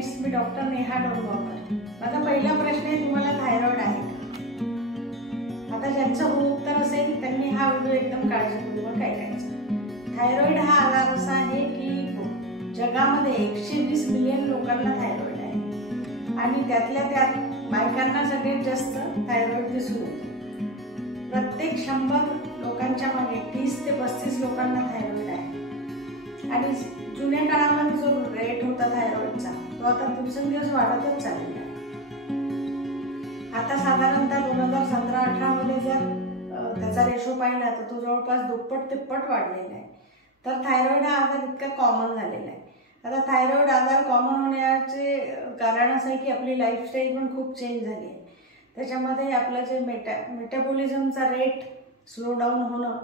Friends, मी doctor Neha डोंगरकर। माझा पहिला प्रश्न आहे, तुम्हाला थायरॉइड आहे का? आता ज्यांचं हो उत्तर असेल त्यांनी हा व्हिडिओ एकदम काळजीपूर्वक ऐकायचा। थायरॉइड हा आजार असा आहे की जगामध्ये 120 मिलियन लोकांना थायरॉइड आहे आणि त्यातल्या त्यात बायकांना सगळ्यात जास्त थायरॉइड दिसून येतो। प्रत्येक 100 लोकांच्या मागे 30 ते 35 लोकांना थायरॉइड आहे आणि जुन्या काळामध्ये जो रेट होता थायरॉइडचा तो आता दिवसेंदिवस वाढतच चाललेला आहे। आता साधारणतः 2017-18 मध्ये जर त्याचा रेशो पाहिला तर तो जवळपास दुप्पट तिप्पट वाढलेला आहे। तर थायरॉइड हा आजार इतका कॉमन झालेला आहे। आता थायरॉइड आजार कॉमन होण्याचे कारण असं आहे की आपली लाईफस्टाईल पण खूप चेंज झाली आहे। त्याच्यामध्ये आपलं जे मेटाबॉलिझमचा रेट स्लो डाऊन होणं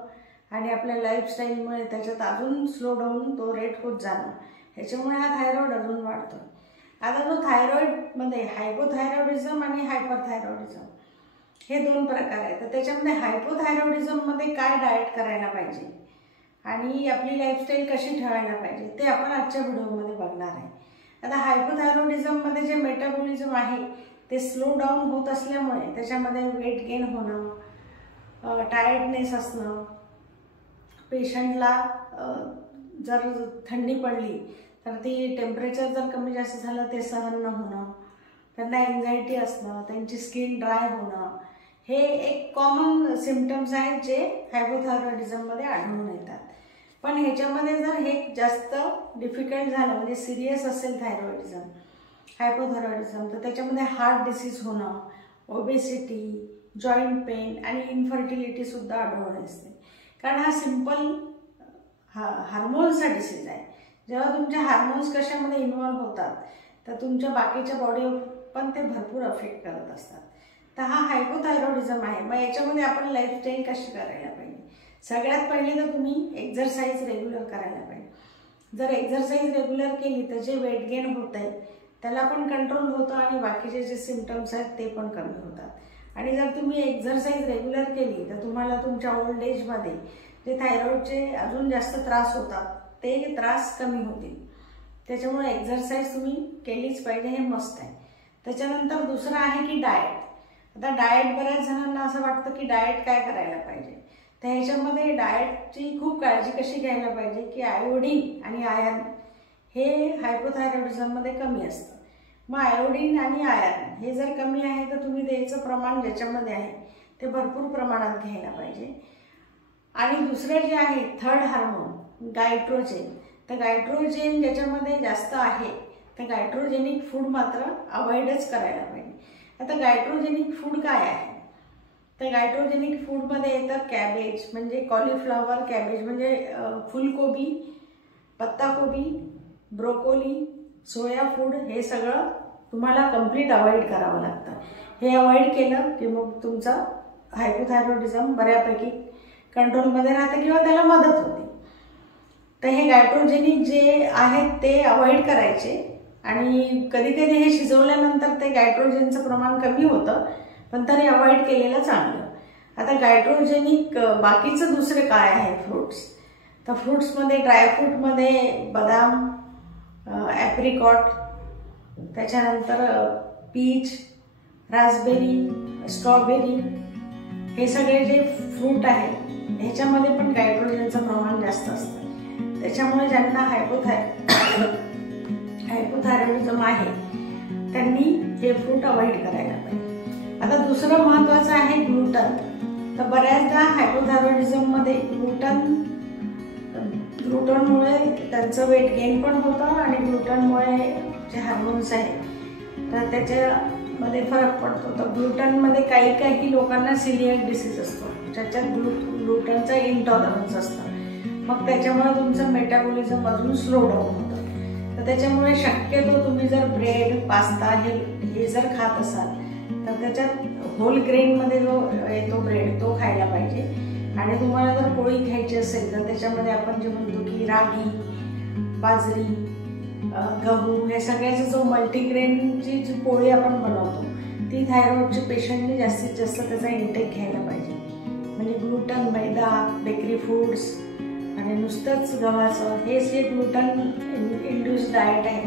आणि आपल्या लाईफस्टाईलमुळे त्याच्यात अजून स्लो डाऊन तो रेट होत जाणं, ह्याच्यामुळे हा थायरॉइड अजून वाढतो। आता जो थायरॉइडमध्ये हायपोथायरॉइडिझम आणि हायपरथायरॉइडिझम हे 2 प्रकार आहेत। तर त्याच्यामध्ये हायपोथायरॉइडिझममध्ये काय डाएट करायला पाहिजे आणि आपली लाईफस्टाईल कशी ठेवायला पाहिजे ते आपण आजच्या व्हिडिओमध्ये बघणार आहे। आता हायपोथायरॉइडिझममध्ये जे मेटाबॉलिझम आहे ते स्लो डाऊन होत असल्यामुळे त्याच्यामध्ये वेट गेन होणं, टायर्डनेस असणं, पेशंटला जर थंडी पडली तर ती टेम्परेचर जर कमी जास्त झालं ते सहन न होणं, त्यांना एन्झायटी असणं, त्यांची स्किन ड्राय होणं, हे एक कॉमन सिम्पटम्स आहेत जे हायपोथायरॉइडिझममध्ये आढळून येतात। पण ह्याच्यामध्ये जर हे जास्त डिफिकल्ट झालं म्हणजे सिरियस असेल हायपोथायरॉइडिझम तर त्याच्यामध्ये हार्ट डिसीज होणं, ओबेसिटी, जॉईंट पेन आणि इन्फर्टिलिटीसुद्धा आढळून असते। कारण हा सिंपल हार्मोन्सचा डिसीज आहे। जेव्हा तुमचे हार्मोन्स कशामध्ये इन्व्हॉल्व होतात तर तुमच्या बाकीच्या बॉडीवर पण ते भरपूर अफेक्ट करत असतात। तर हा हायपोथायरॉइडिझम आहे। मग याच्यामध्ये आपण लाईफस्टाईल कशी करायला पाहिजे? सगळ्यात पहिले तर तुम्ही एक्झरसाइज रेग्युलर करायला पाहिजे। जर एक्झरसाइज रेग्युलर केली तर जे वेट गेन होत आहे त्याला पण कंट्रोल होतं आणि बाकीचे जे सिम्पटम्स आहेत ते पण कमी होतात। आणि जर तुम्ही एक्झरसाइज रेग्युलर केली तर तुम्हाला तुमच्या ओल्ड एजमध्ये जे थायरॉइडचे अजून जास्त त्रास होतात ते त्रास कमी होतील। त्याच्यामुळे एक्झरसाइज तुम्ही केलीच पाहिजे, हे मस्त आहे। त्याच्यानंतर दुसरं आहे की डाएट। आता डाएट बऱ्याच जणांना असं वाटतं की डाएट काय करायला पाहिजे, तर ह्याच्यामध्ये डाएटची खूप काळजी कशी घ्यायला पाहिजे की आयोडीन आणि आयर्न हे हायपोथायरॉइडिझममध्ये कमी असतं। मग आयोडीन आणि आयर्न हे जर कमी आहे तर तुम्ही द्यायचं प्रमाण ज्याच्यामध्ये आहे ते भरपूर प्रमाणात घ्यायला पाहिजे। आणि दुसरं जे आहे थर्ड हार्मोन गायट्रोजेन, तर गायट्रोजेन ज्याच्यामध्ये जास्त आहे तर गायट्रोजेनिक फूड मात्र अवॉइडच करायला पाहिजे। आता गायट्रोजेनिक फूड काय आहे तर गायट्रोजेनिक फूडमध्ये येतं कॅबेज म्हणजे कॉलीफ्लॉवर, कॅबेज म्हणजे फुलकोबी, पत्ताकोबी, ब्रोकोली, सोया फूड, हे सगळं तुम्हाला कंप्लीट अवॉइड करावं लागतं। हे अवॉइड केलं की मग तुमचा हायपोथायरॉइडिझम बऱ्यापैकी कंट्रोलमध्ये राहते किंवा त्याला मदत होते। तर हे गायट्रोजेनिक जे आहेत ते अवॉइड करायचे आणि कधी कधी हे शिजवल्यानंतर ते गायट्रोजेनचं प्रमाण कमी होतं पण तरी अवॉइड केलेलं चांगलं। आता गायट्रोजेनिक बाकीचं दुसरे काय आहे फ्रूट्स, तर फ्रूट्समध्ये ड्रायफ्रूटमध्ये बदाम, ॲप्रिकॉट, त्याच्यानंतर पीच, रास्बेरी, स्ट्रॉबेरी, हे सगळे जे फ्रूट आहेत ह्याच्यामध्ये पण गायट्रोजेनचं प्रमाण जास्त असतं। त्याच्यामुळे ज्यांना हायपोथायरॉइडिझम आहे त्यांनी हे फ्रूट अवॉइड करायला पाहिजे। आता दुसरं महत्त्वाचं आहे ग्लुटन। तर बऱ्याचदा हायपोथायरॉइडिझममध्ये ग्लुटनमुळे त्यांचं वेट गेन पण होतं आणि ग्लुटनमुळे जे हार्मोन्स आहेत तर त्याच्यामध्ये फरक पडतो। तर ग्लुटनमध्ये काही लोकांना सिलियाक डिसीज असतो ज्याच्यात ग्लुटनचं इंटॉलरन्स असतं। मग त्याच्यामुळे तुमचं मेटाबॉलिझम अजून स्लो डाऊन होतं। तर त्याच्यामुळे शक्यतो तुम्ही जर ब्रेड, पास्ता हे जर खात असाल तर त्याच्यात होल ग्रेनमध्ये जो येतो ब्रेड तो खायला पाहिजे। आणि तुम्हाला जर पोळी खायची असेल तर त्याच्यामध्ये आपण जे म्हणतो की रागी, बाजरी, गहू, हे सगळ्याचा जो मल्टीग्रेनची जी पोळी आपण बनवतो ती थायरॉइडच्या पेशंटने जास्तीत जास्त त्याचा इंटेक घ्यायला पाहिजे। म्हणजे ग्लुटन, मैदा, बेकरी फूड्स आणि नुसतंच गव्हाचं हे जे ग्लुटन इंड्यूस डाएट आहे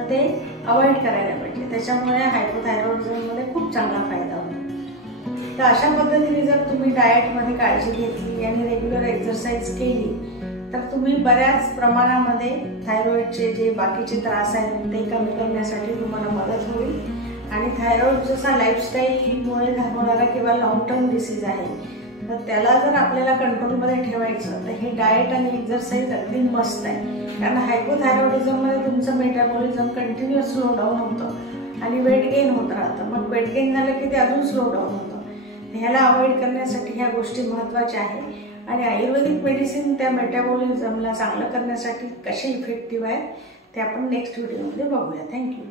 तर ते अवॉइड करायला पाहिजे. त्याच्यामुळे हायपोथायरॉइडिझममध्ये खूप चांगला फायदा होतो. तर अशा पद्धतीने जर तुम्ही डाएटमध्ये काळजी घेतली आणि रेग्युलर एक्सरसाइज केली तर तुम्ही बऱ्याच प्रमाणामध्ये थायरॉइडचे जे बाकीचे त्रास आहेत ते कमी करण्यासाठी तुम्हाला मदत होईल. आणि थायरॉइड जसा लाईफस्टाईलमुळे होणारा किंवा लॉंग टर्म डिसीज आहे, तर त्याला जर आपल्याला कंट्रोलमध्ये ठेवायचं तर हे डाएट आणि एक्सरसाइज अगदी मस्त आहे. कारण हायपोथायरॉइडिझममध्ये तुमचं मेटाबॉलिझम कंटिन्युअस स्लो डाऊन होतं आणि वेट गेन होत राहतं. मग वेट गेन झालं की ते अजून स्लो डाऊन होतं. ह्याला अवॉइड करण्यासाठी ह्या गोष्टी महत्त्वाच्या आहेत. आणि आयुर्वेदिक मेडिसिन त्या मेटाबॉलिझमला चांगलं करण्यासाठी कसे इफेक्टिव्ह आहेत ते आपण नेक्स्ट व्हिडिओमध्ये बघूया. थँक्यू.